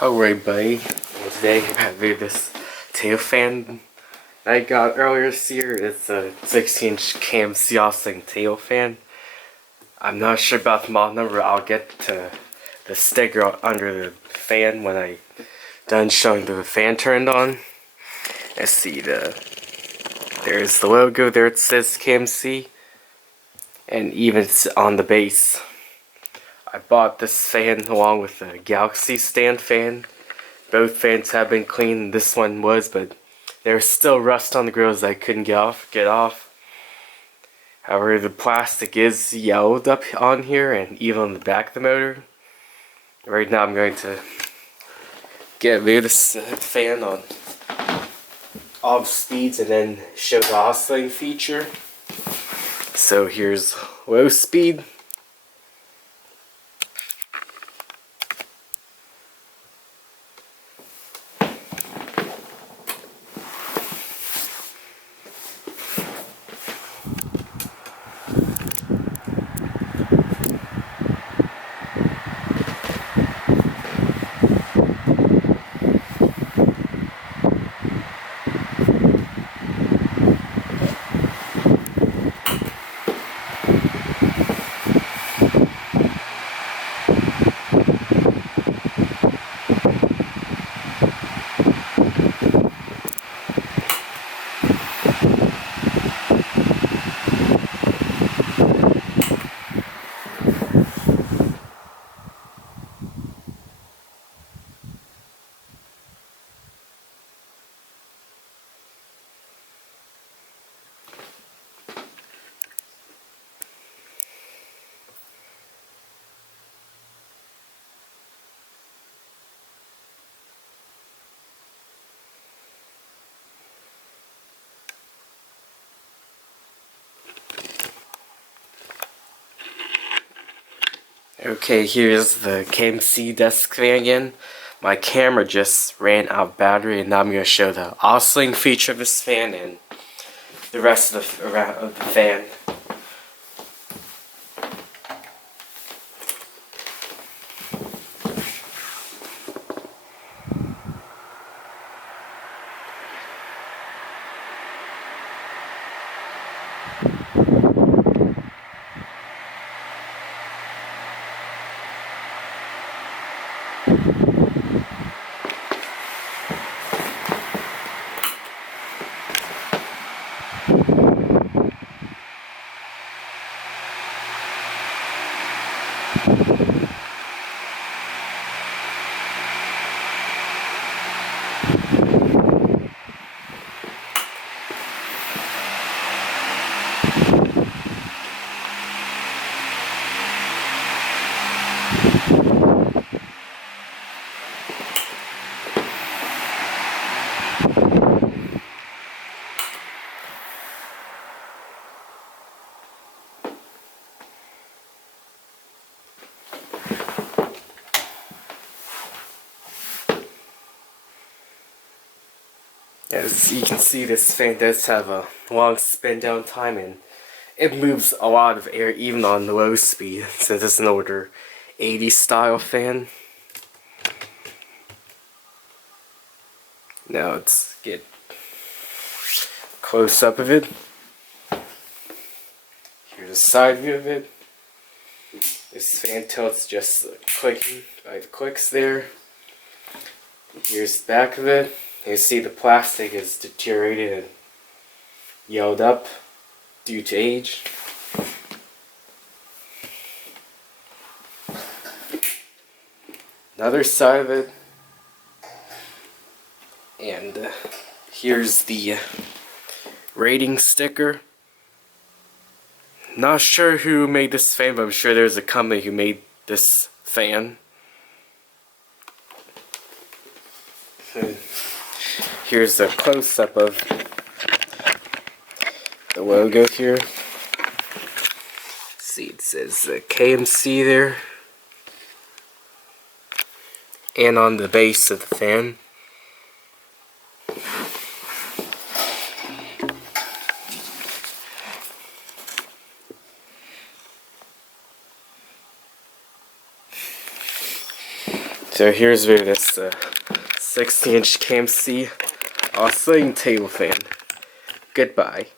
Alright, buddy. And today I have this tail fan I got earlier this year. It's a 16-inch KMC oscillating tail fan. I'm not sure about the model number. I'll get to the sticker under the fan when I done showing the fan turned on. Let's see, there's the logo there. It says KMC, and even it's on the base. I bought this fan along with the Galaxy stand fan. Both fans have been cleaned. This one was, but there's still rust on the grills I couldn't get off. However, the plastic is yellowed up on here and even on the back of the motor. Right now I'm going to get rid of this fan on all speeds and then show the oscillating feature. So here's low speed. Okay, here's the KMC desk fan again. My camera just ran out of battery, and now I'm going to show the oscillating feature of this fan and the rest of the fan. As you can see, this fan does have a long spin down time, and it moves a lot of air even on the low speed, since it's an older 80s style fan. Now let's get close up of it. Here's a side view of it. This fan tilts just clicking by the clicks there. Here's the back of it. You see the plastic is deteriorated and yellowed up due to age. Another side of it. And here's the rating sticker. Not sure who made this fan, but I'm sure there's a company who made this fan. Here's a close-up of the logo here. See, it says KMC there. And on the base of the fan. So here's this 60-inch KMC oscillating table fan. Goodbye.